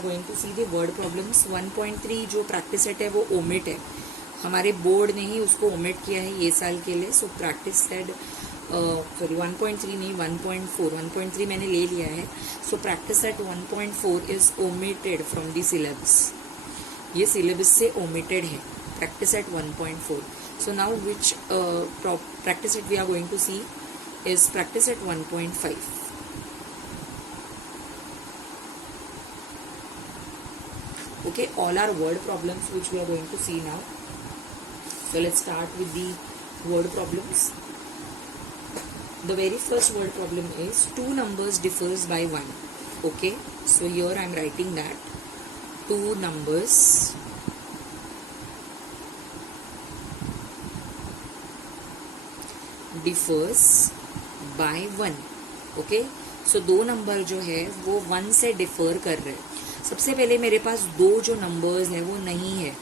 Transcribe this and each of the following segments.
Going to see the word problems. 1.3 जो practice set है वो ओमिट है, हमारे बोर्ड ने ही उसको ओमिट किया है ये साल के लिए। सो प्रैक्टिस सेट सॉरी 1.3 नहीं 1.4, 1.3 मैंने ले लिया है। So practice set 1.4 is omitted from the syllabus, ये सिलेबस से ओमिटेड है practice set 1.4। So now which practice set we are going to see is practice set 1.5। Okay, all are word problems which we are going to see now. So let's start with the word problems. The very first word problem is two numbers differs by 1. Okay, so here I am writing that two numbers differs by 1. Okay, so दो number जो है वो 1 से differ कर रहे हैं। सबसे पहले मेरे पास दो जो नंबर्स हैं वो नहीं है।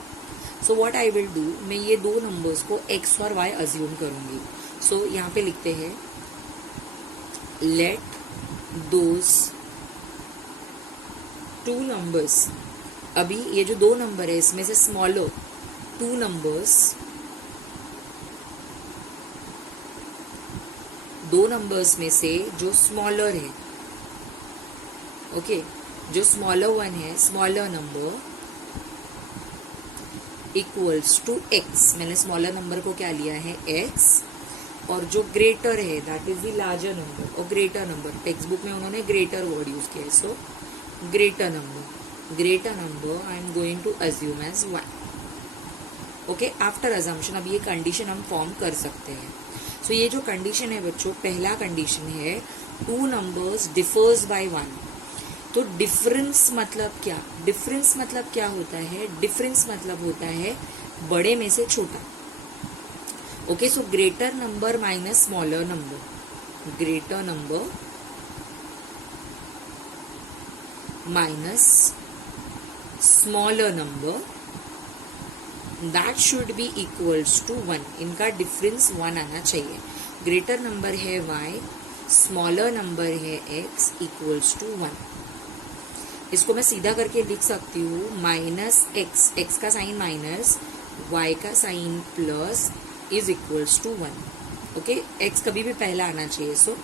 सो व्हाट आई विल डू, मैं ये दो नंबर्स को x और y अज्यूम करूंगी। सो यहाँ पे लिखते हैं लेट दोज टू नंबर्स। अभी ये जो दो नंबर है इसमें से स्मॉलर टू नंबर्स, दो नंबर्स में से जो स्मॉलर है, ओके, जो स्मॉलर वन है, smaller number equals to x। मैंने स्मॉलर नंबर को क्या लिया है x, और जो ग्रेटर है that is the larger number. और ग्रेटर नंबर टेक्स्ट बुक में उन्होंने ग्रेटर वर्ड यूज किया है। So greater number I am going to assume as 1। Okay, after assumption अब ये कंडीशन हम फॉर्म कर सकते हैं। सो ये जो कंडीशन है बच्चों, पहला कंडीशन है टू नंबर्स डिफर्स बाय 1। तो डिफरेंस मतलब क्या, डिफरेंस मतलब क्या होता है, डिफरेंस मतलब होता है बड़े में से छोटा। Okay, so greater number minus smaller number, greater number minus smaller number, that should be equals to 1। इनका डिफरेंस 1 आना चाहिए। ग्रेटर नंबर है y, स्मॉलर नंबर है x, इक्वल्स टू 1। इसको मैं सीधा करके लिख सकती हूँ माइनस एक्स, एक्स का साइन माइनस, वाई का sign plus, is equals to 1। Okay, x कभी भी पहला आना चाहिए। सो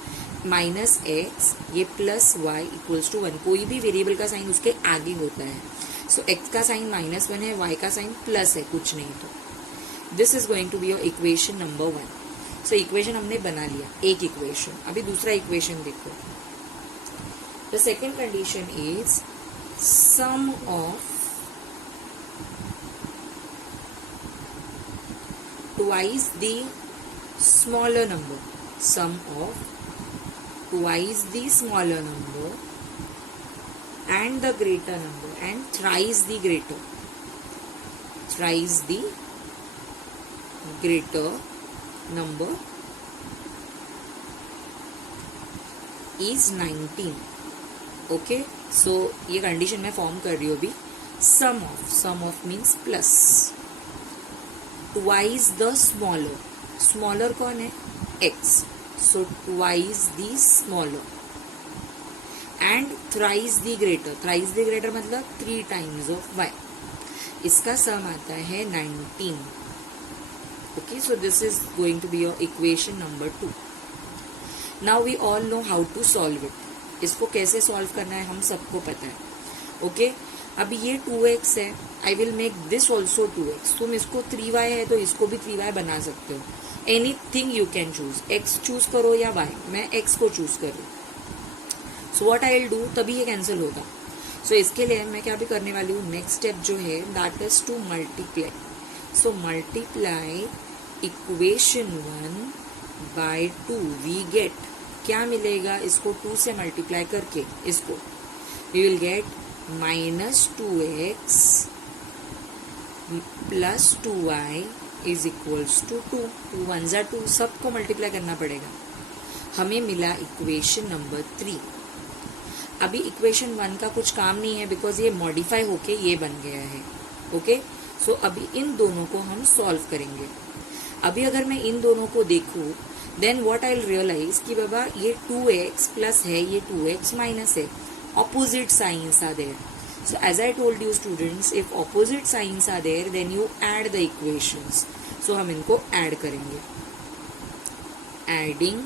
माइनस एक्स ये प्लस वाई इक्वल्स टू 1। कोई भी वेरिएबल का साइन उसके आगे होता है। सो एक्स का साइन -1 है, वाई का साइन प्लस है, कुछ नहीं। तो this is going to be your equation number 1। So equation हमने बना लिया, एक इक्वेशन। अभी दूसरा इक्वेशन देखो। The second condition is sum of twice the smaller number, sum of twice the smaller number and the greater number and thrice the greater number is 19। Okay, so ये condition मैं form कर रही हूँ अभी। Sum of means plus, twice the smaller, smaller कौन है x, so twice the smaller and thrice the greater, thrice the greater मतलब 3 times of y। इसका सम आता है 19। Okay, so this is going to be your equation number 2। Now we all know how to solve it. इसको कैसे solve करना है हम सबको पता है। ओके, अभी ये 2x है, I will make this also 2x। तुम इसको 3y है तो इसको भी 3y बना सकते हो। Anything you can choose, x choose करो या y, मैं x को चूज करूँ। सो व्हाट आई विल डू, तभी ये कैंसिल होगा। सो इसके लिए मैं क्या भी करने वाली हूँ, नेक्स्ट स्टेप जो है that is to multiply. So multiply equation 1 by 2, we get क्या मिलेगा, इसको 2 से मल्टीप्लाई करके इसको we will get -2x plus 2y is equals to 2। 2 1 जा 2, सबको मल्टीप्लाई करना पड़ेगा। हमें मिला इक्वेशन नंबर 3। अभी इक्वेशन 1 का कुछ काम नहीं है बिकॉज ये मॉडिफाई होके ये बन गया है। ओके, सो अभी इन दोनों को हम सॉल्व करेंगे। अभी अगर मैं इन दोनों को देखूँ then what I will realise कि बाबा ये 2x प्लस है, ये 2x माइनस है, opposite signs are there. So as I told you students, if opposite signs are there, then you add the equations. So हम इनको add करेंगे. Adding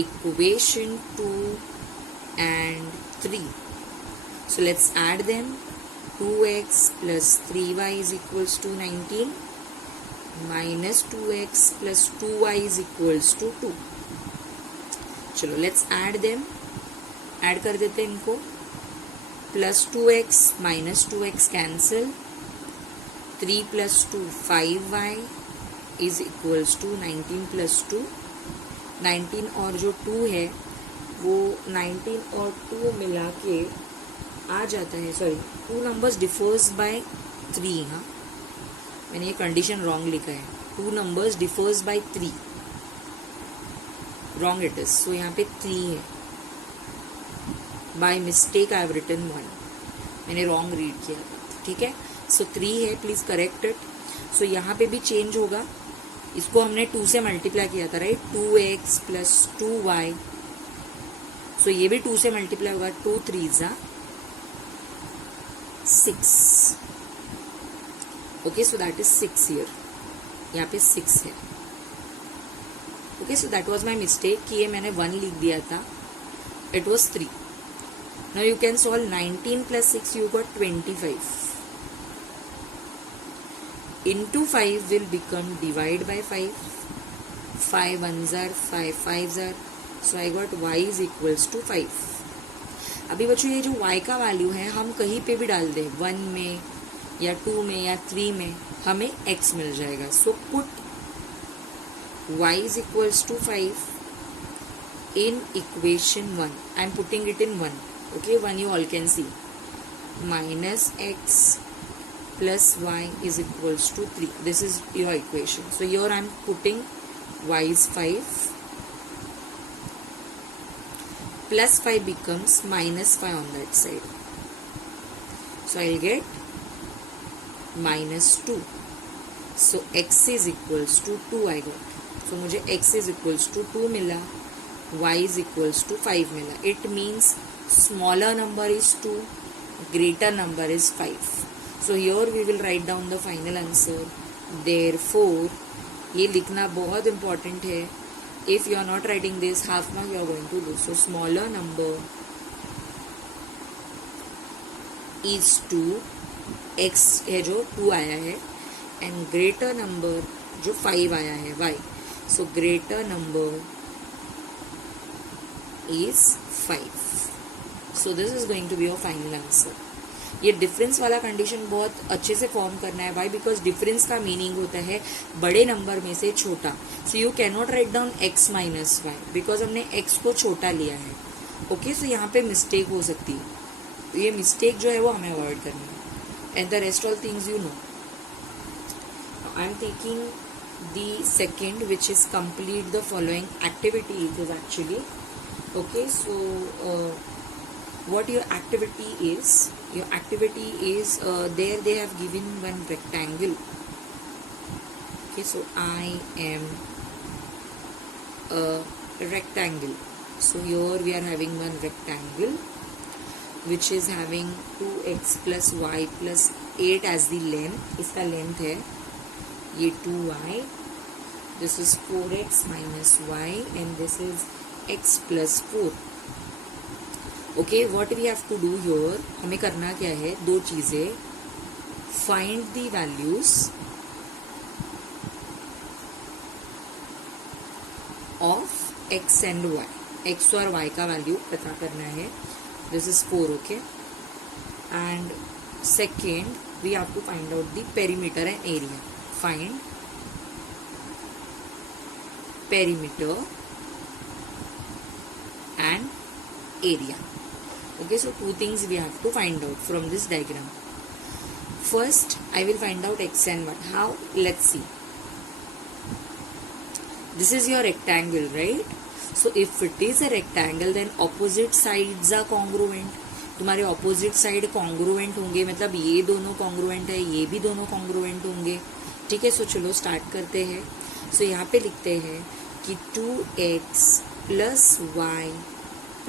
equation 2 and 3. So let's add them. 2x plus 3y is equals to 19 minus 2x plus 2y is equals to 2. चलो let's add them. Add कर देते हैं इनको. Plus 2x minus 2x cancel. 3 plus 2 5y is equals to 19 plus 2. 19 और जो 2 है वो 19 और 2 मिला के आ जाता है. Sorry, 2 numbers differs by 3. हाँ, मैंने ये कंडीशन रॉन्ग लिखा है. 2 numbers differs by 3. Wrong it is. So यहाँ पे 3 है. By mistake I have written 1. मैंने रॉन्ग रीड किया था. ठीक है. सो 3 है. Please correct it. सो यहाँ पे भी चेंज होगा. इसको हमने 2 से मल्टीप्लाई किया था, राइट. 2x plus 2y. सो ये भी 2 से मल्टीप्लाई होगा. 2 3s 6. Okay, so that is 6 here. यहाँ पे 6 है. Okay, so that was my mistake कि ये मैंने 1 लिख दिया था. It was 3. Now you can solve 19 plus 6. You got 25. Into 5 will become divide by 5. 5 1s are 5 5s are. So I got y is equals to 5. अभी बच्चों ये जो y का वैल्यू है हम कहीं पे भी डाल दें, 1 में या 2 में या 3 में, हमें x मिल जाएगा. So put y is equals to 5 in equation 1. I am putting it in 1. Okay, 1 you all can see. Minus x plus y is equals to 3. This is your equation. So here I am putting y is 5. Plus 5 becomes minus 5 on that side. So I will get minus 2. So x is equals to 2 I got. So मुझे x is equals to 2 मिला. y is equals to 5 मिला. It means smaller number is 2, greater number is 5. So here we will write down the final answer. Therefore, ये लिखना बहुत important है. If you are not writing this, half mark you are going to lose. So smaller number is 2. X है जो 2 आया है, and greater number जो 5 आया है, y. So greater number is 5. So this is going to be your final answer. ये difference वाला condition बहुत अच्छे से फॉर्म करना है. वाई? बिकॉज डिफरेंस का मीनिंग होता है बड़े नंबर में से छोटा. सो you can not write down x minus why because हमने x को छोटा लिया है. ओके, सो यहाँ पे मिस्टेक हो सकती है. तो ये मिस्टेक जो है वो हमें अवॉइड करनी है. And the rest all things you know. I am taking the second which is complete the following activity. It is actually okay. So what your activity is, there they have given one rectangle. Okay, so I am a rectangle. So here we are having one rectangle which is having 2x plus y plus 8 as the length. इसका length है ये 2y. This is 4x minus y and this is x plus 4. Okay, what we have to do here, हमें करना क्या है, 2 चीजें. Find the values of x and y. X और y का वैल्यू पता करना है. This is 4. Okay, and second we have to find out the perimeter and area. Find perimeter and area. Okay, so 2 things we have to find out from this diagram. First, I will find out x and y. How? Let's see. This is your rectangle, right? So if it is a rectangle, then opposite sides are congruent. तुम्हारे opposite side congruent होंगे, मतलब ये दोनों congruent है, ये भी दोनों congruent होंगे. ठीक है, so चलो start करते हैं. So यहाँ पे लिखते हैं कि 2x plus y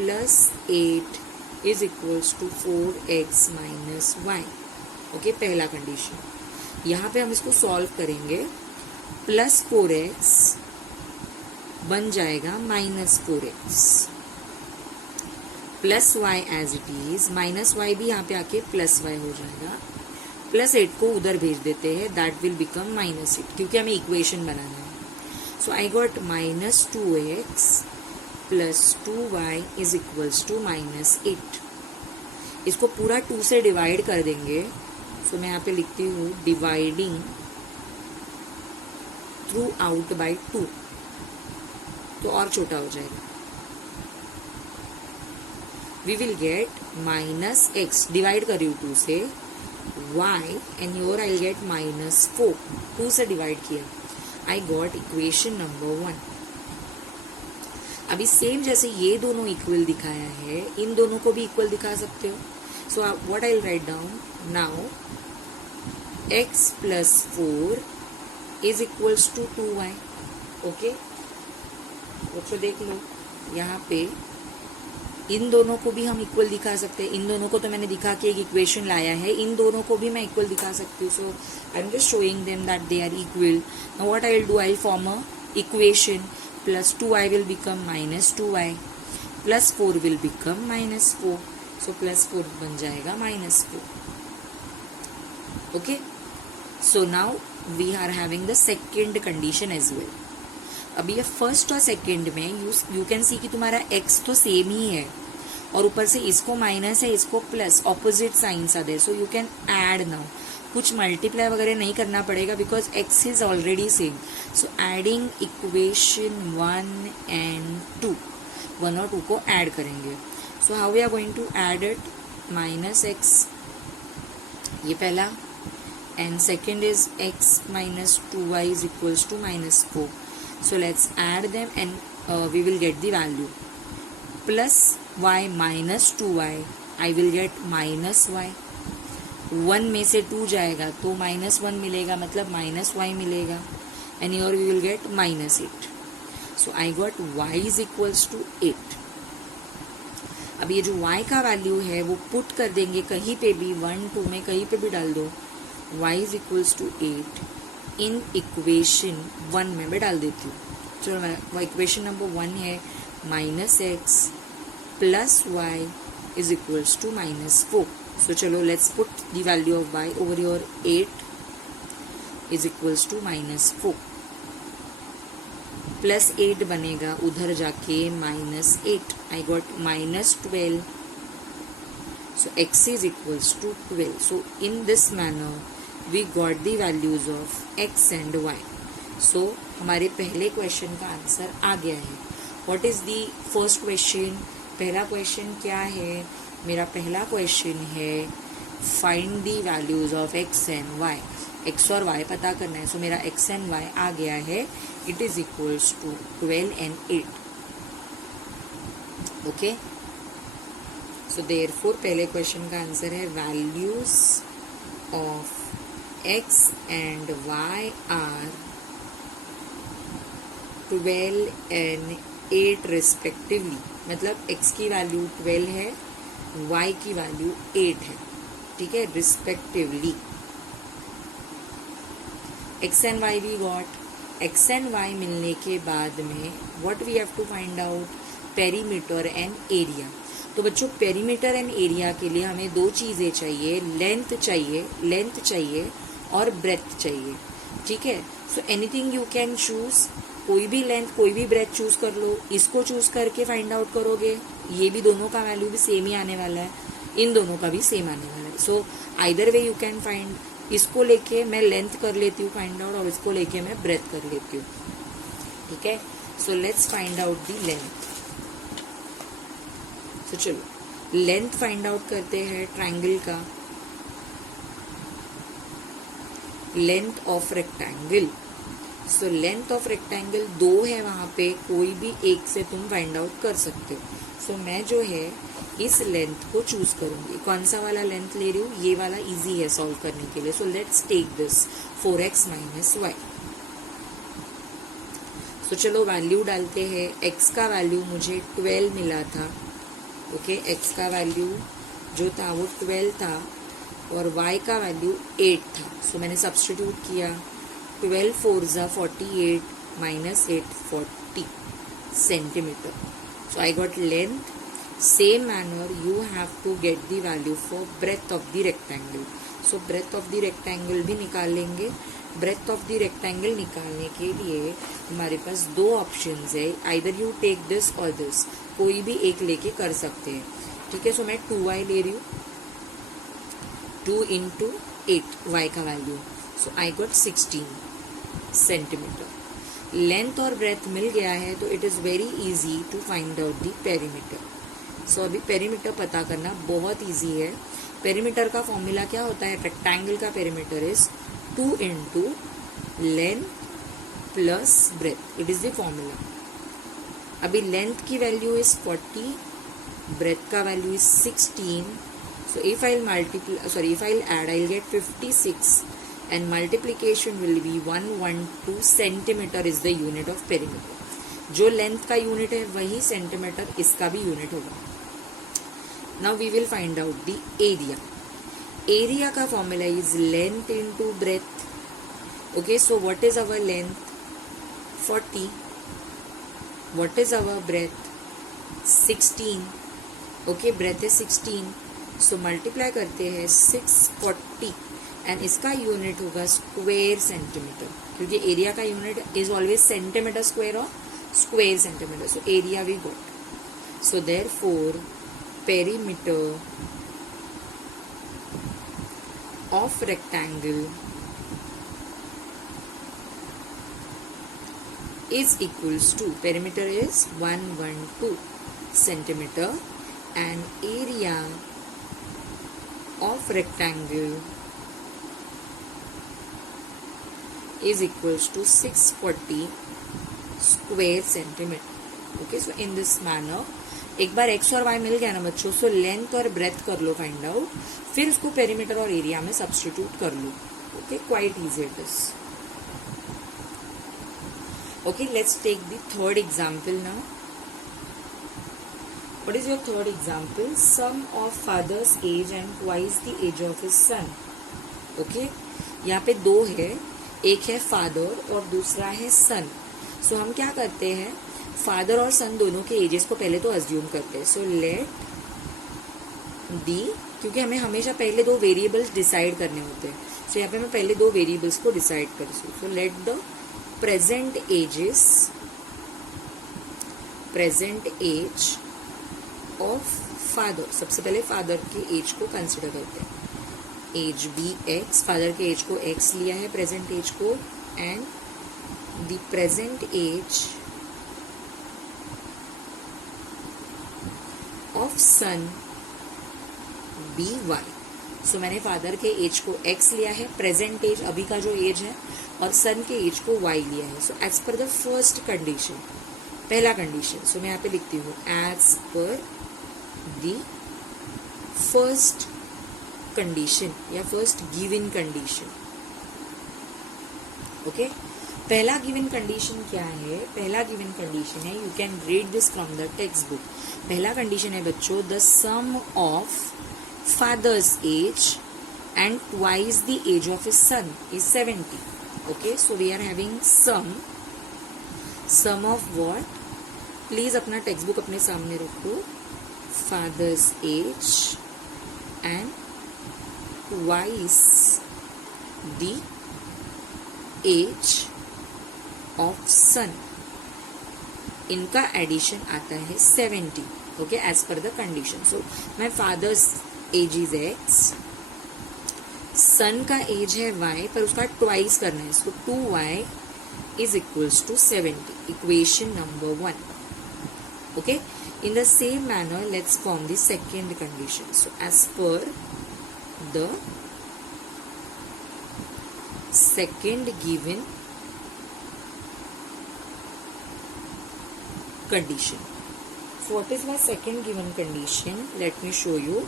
plus 8 is equals to 4x minus y. Okay, पहला कंडीशन। यहाँ पे हम इसको सॉल्व करेंगे, प्लस 4x बन जाएगा minus 4x, plus y as it is, minus y भी यहाँ पे आके प्लस वाई हो जाएगा, प्लस 8 को उधर भेज देते हैं, दैट विल बिकम माइनस 8, क्योंकि हमें इक्वेशन बनाना है। So I got minus 2x plus 2y is equals to minus 8। इसको पूरा 2 से डिवाइड कर देंगे। सो मैं यहाँ पे लिखती हूँ डिवाइडिंग थ्रू आउट बाई 2, तो और छोटा हो जाएगा। We will get minus x, divide कर रही हूँ 2 से, y and your I get minus 4, 2 से डिवाइड किया। I got equation number 1। अभी सेम जैसे ये दोनों इक्वल दिखाया है, इन दोनों को भी इक्वल दिखा सकते हो। So what I will write down now, x plus 4 is equals to 2y। Okay, बच्चों देख लो, यहाँ पे इन दोनों को भी हम इक्वल दिखा सकते हैं। इन दोनों को तो मैंने दिखा के एक इक्वेशन लाया है, इन दोनों को भी मैं इक्वल दिखा सकती हूँ। So I am just showing them that they are equal. Now what I will do, I will form a equation, plus 2y will become minus 2y, plus 4 will become minus 4, so plus 4 बन जाएगा minus 4. Okay, so now we are having the second condition as well. अभी ये first और second में you can see कि तुम्हारा x तो same ही है, और ऊपर से इसको माइनस है, इसको plus, opposite signs are there, so you can add now. कुछ मल्टीप्लाई वगैरह नहीं करना पड़ेगा because x is already same. So adding equation 1 and 2, 1 और 2 को ऐड करेंगे। So how we are going to add it, minus x, ये पहला, and second is x minus 2y is equals to minus 4. So let's add them and we will get the value. Plus y minus 2y, I will get minus y. 1 में से 2 जाएगा तो minus 1 मिलेगा, मतलब minus y मिलेगा, and here we will get minus 8. So I got y is equals to 8. अब ये जो y का वैल्यू है वो पुट कर देंगे कहीं पे भी, 1 2 में कहीं पे भी डाल दो, y is equals to 8 in equation 1 में मैं डाल देती हूँ। चलो वो इक्वेशन नंबर 1 है, minus x plus y is equals to minus 4. So चलो let's put the value of y over your 8 is equals to minus 4, plus 8 बनेगा उधर जाके minus 8. I got minus 12. So x is equals to 12. So in this manner we got the values of x and y. So हमारे पहले question का answer आ गया है. What is the first question? पहला question क्या है? मेरा पहला क्वेश्चन है find the values of x and y. x और y पता करना है. सो मेरा x and y आ गया है. It is equals to 12 and 8. Okay, so therefore पहले क्वेश्चन का आंसर है values of x and y are 12 and 8 respectively. मतलब x की वैल्यू 12 है, y की वैल्यू 8 है, ठीक है, respectively. x and y we got. x and y मिलने के बाद में what we have to find out, perimeter and area. तो बच्चों पेरीमीटर एंड एरिया के लिए हमें 2 चीज़ें चाहिए, लेंथ चाहिए और ब्रेथ चाहिए, ठीक है. So anything you can choose, कोई भी लेंथ कोई भी ब्रेथ चूज कर लो. इसको चूज करके फाइंड आउट करोगे, ये भी दोनों का वैल्यू भी सेम ही आने वाला है, इन दोनों का भी सेम आने वाला है. So either way you can find. इसको लेके मैं लेंथ कर लेती हूँ फाइंड आउट, और इसको लेके मैं ब्रेथ कर लेती हूँ, ठीक है. So let's find out the length. तो चलो लेंथ फाइंड आउट करते हैं ट्राइंगल का. Length of rectangle. So length of rectangle 2 है, वहाँ पे कोई भी एक से तुम फाइंड आउट कर सकते हो. सो मैं जो है इस लेंथ को चूज करूंगी. कौन सा वाला लेंथ ले रही हूँ, ये वाला इजी है सॉल्व करने के लिए. So let's take this 4x minus y. So चलो वैल्यू डालते हैं. x का वैल्यू मुझे 12 मिला था, ओके, x का वैल्यू जो था वो 12 था और y का वैल्यू 8 था. सो मैंने सब्सटीट्यूट किया. 12 4 ज़ा 48 minus 8 40 centimeter. So I got length. Same manner you have to get the value for breadth of the rectangle. So breadth of the rectangle भी निकाल लेंगे. breadth of the rectangle निकालने के लिए हमारे पास दो ऑप्शंस है. either you take this or this. कोई भी एक लेके कर सकते हैं. ठीक है. सो मैं 2y ले रही हूँ. 2 into 8 y का value. So I got 16 centimetre. Length और ब्रेथ मिल गया है तो it is very easy to find out the perimeter. So अभी पेरीमीटर पता करना बहुत इजी है. पेरीमीटर का फॉर्मूला क्या होता है? रेक्टेंगल का perimeter is 2 into length plus breadth. It is the formula. अभी लेंथ की वैल्यू इज 40, ब्रेथ का value is 16. So if I'll add, I'll get 56 and multiplication will be 112 centimeter is the unit of perimeter. जो length का unit है वही centimetre इसका भी unit होगा. Now we will find out the area. Area का formula is length into breadth. Okay, so what is our length? 40. What is our breadth? 16. Okay, breadth है 16. So multiply करते हैं 640 एंड इसका यूनिट होगा square centimetre, क्योंकि area का unit is always centimetre square और square centimetre. So area we got. So therefore perimeter of rectangle is equals to, perimeter is 112 centimeter and area of rectangle is equals to 640 square centimeter. Okay, so in this manner एक बार x और y मिल गया ना बच्चों, so length और breath कर लो find out, फिर उसको perimeter और एरिया में सब्स्टिट्यूट कर लो. Okay, quite easy it is. Okay, let's take the third example now. What is your third example? Sum of father's age and twice the age of his son. Okay, यहाँ पे दो है, एक है father और दूसरा है सन. सो हम क्या करते हैं, फादर और सन दोनों के एजेस को पहले तो अज्यूम करते हैं. सो लेट दी, क्योंकि हमें हमेशा पहले दो वेरिएबल्स डिसाइड करने होते हैं. सो यहाँ पे मैं पहले दो वेरिएबल्स को डिसाइड कर दूँ. So let the present age of father. सबसे पहले फादर के एज को कंसिडर करते हैं. एज बी एक्स, फादर के एज को एक्स लिया है, प्रेजेंट एज को, and the present age of son be y. So मैंने फादर के एज को x लिया है, प्रेजेंट एज अभी का जो एज है, और सन के एज को y लिया है. So as per the first condition, पहला कंडीशन, सो मैं यहाँ पे लिखती हूँ as per the first condition या फर्स्ट गिवन कंडीशन. ओके, पहला गिवन कंडीशन क्या है? पहला गिवन कंडीशन है, you can read this from the textbook. पहला कंडीशन है बच्चों, the sum of father's age and twice the age of his son is 70. Okay, so we are having sum of what? Please अपना text book अपने सामने रखो. father's age and twice the age of son, इनका addition आता है 70. Okay, as per the condition. So my father's age is x, son का age है y, पर उसका ट्वाइस करना है. So 2y is equals to 70. Equation number 1. Okay, in the same manner let's form the second condition. So as per the second given condition. So what is my second given condition? Let me show you.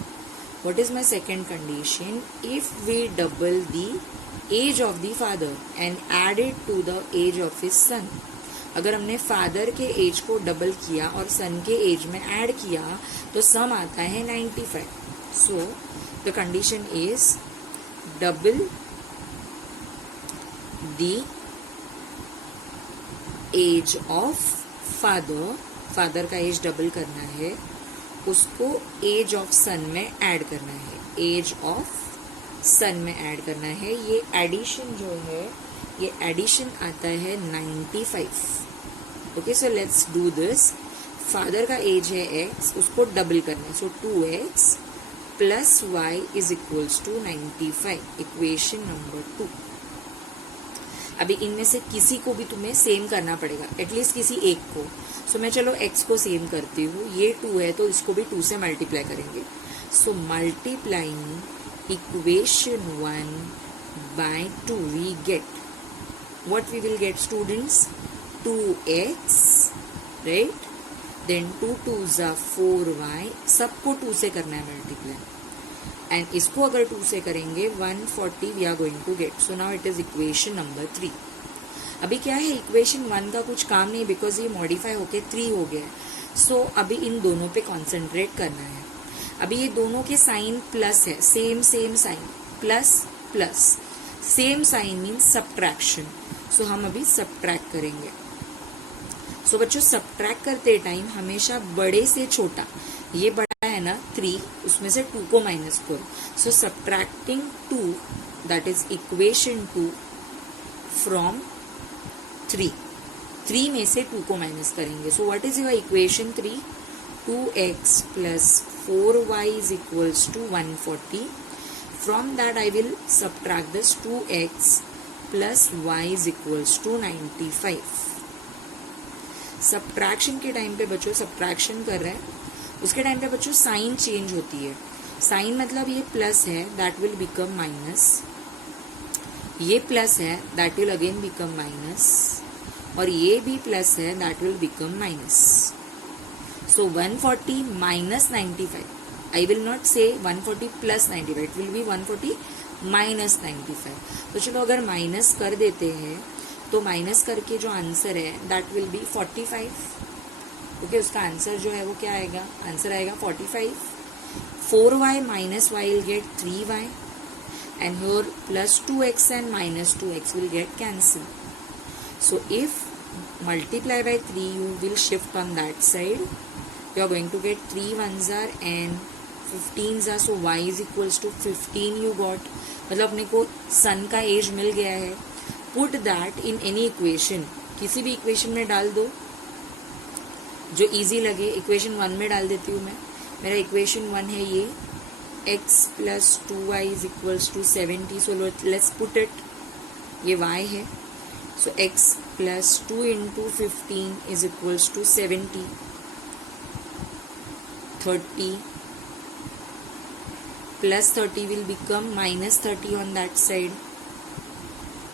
What is my second condition? If we double the age of the father and add it to the age of his son. अगर हमने father के age को double किया और सन के as में add किया तो सम आता है 95. So the condition is double the age of father. Father का एज डबल करना है, उसको एज ऑफ सन में ऐड करना है, एज ऑफ सन में ऐड करना है. ये एडिशन जो है, ये एडिशन आता है 95. Okay, so let's do this. Father का एज है x, उसको डबल करना है. So 2x plus y is equals to 95. Equation number 2. अभी इनमें से किसी को भी तुम्हें सेम करना पड़ेगा, एटलीस्ट किसी एक को. सो मैं चलो x को सेम करती हूँ. ये 2 है तो इसको भी 2 से मल्टीप्लाई करेंगे. सो multiplying equation 1 by 2 we get what we will get students, 2x, right? Then 2 2s are 4y. सबको 2 से करना है मल्टीप्लाई, एंड इसको अगर 2 से करेंगे 140 we are going to get. So now it is equation number 3. अभी क्या है, इक्वेशन 1 का कुछ काम नहीं, बिकॉज ये मॉडिफाई होके 3 हो गया है. सो अभी इन दोनों पे कॉन्सेंट्रेट करना है. अभी ये दोनों के साइन प्लस है, same sign, plus plus, same sign means subtraction. So हम अभी सब्ट्रैक्ट करेंगे. सो बच्चों, सब्ट्रैक्ट करते टाइम हमेशा बड़े से छोटा, ये बड़ा है ना 3, उसमें से 2 को माइनस करो. So subtracting 2, that is equation 2 from 3 में से 2 को माइनस करेंगे. So what is your equation 3? 2x plus 4y is equals to 140. From that I will subtract this 2x plus y is equals to 95. Subtraction के time पे बच्चों, subtraction कर रहे हैं उसके टाइम पे बच्चों साइन चेंज होती है. साइन मतलब ये प्लस है, दैट विल बिकम माइनस. ये प्लस है, that will again become minus. और ये भी प्लस है, that will become minus. So 140 minus 95. I will not से 140 plus 95, it will be 140 minus 95. तो चलो अगर माइनस कर देते हैं तो माइनस करके जो आंसर है दैट विल बी 45. ओके, उसका आंसर जो है वो क्या आएगा? आंसर आएगा 45. 4y minus y will get 3y, and here plus 2x and minus 2x will get cancelled. So if multiply by 3, you will shift on that side. You are going to get 3 ones are and 15s are. So y is equals to 15 you got. मतलब अपने को सन का as मिल गया है. Put that in any equation. किसी भी equation में डाल दो जो इजी लगे. इक्वेशन 1 में डाल देती हूँ मैं. मेरा इक्वेशन 1 है ये, x plus 2y is equals to 70. So let's put it. ये y है. So x plus 2 into 15 is equals to 70. 30 plus 30 will become minus 30 on that side.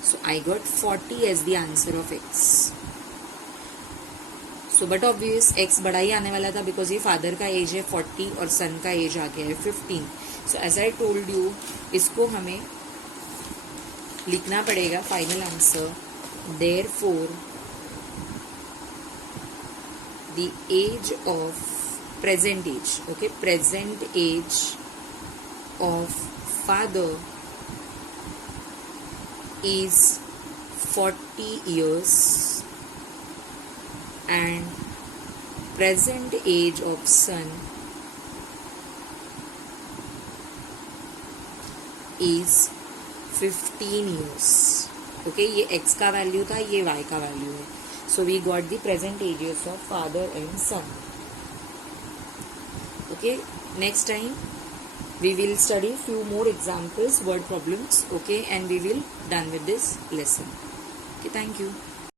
So I got 40 as the answer of x. So but obvious x बड़ा ही आने वाला था because ये father का age है 40 और सन का एज आ गया है 15. So as I told you, इसको हमें लिखना पड़ेगा final answer. Therefore, the age of present age, okay, present age of father is 40 years and present age of son is 15 years. Okay, ये x का वैल्यू था, ये y का value है. So we got the present ages of father and son. Okay, next time we will study few more examples, word problems, okay, and we will done with this lesson. Okay, thank you.